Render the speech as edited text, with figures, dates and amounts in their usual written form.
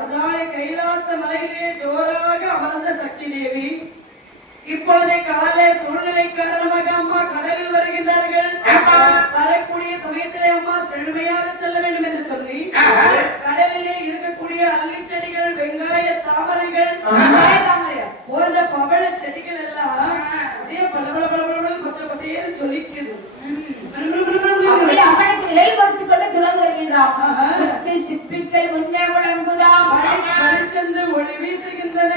கைலாச மலையிலே ஜோராக அமர்ந்த சக்தி தேவி இப்பொழுதே காலை சூழ்நிலை காரணமாக அம்மா கடலில் வருகின்றார்கள். வரக்கூடிய சமயத்திலே அம்மா செழுமையாக செல்ல வேண்டும் என்று சொல்லி கடலிலே இருக்கக்கூடிய அல்லி செடிகள், வெங்காய தாமரைகள் போன்ற பவள செடிகள் எல்லாம் அதே பலபல பலபல பச்சை பசையேன்னு சொல்லிக்குது. அம்மனுக்கு நிலை கொடுத்துக் கொண்டு துறந்து வருகின்றார். சிற்பிகள் முன்னே விளங்குதாம் சென்று ஒளி வீசுகின்றன.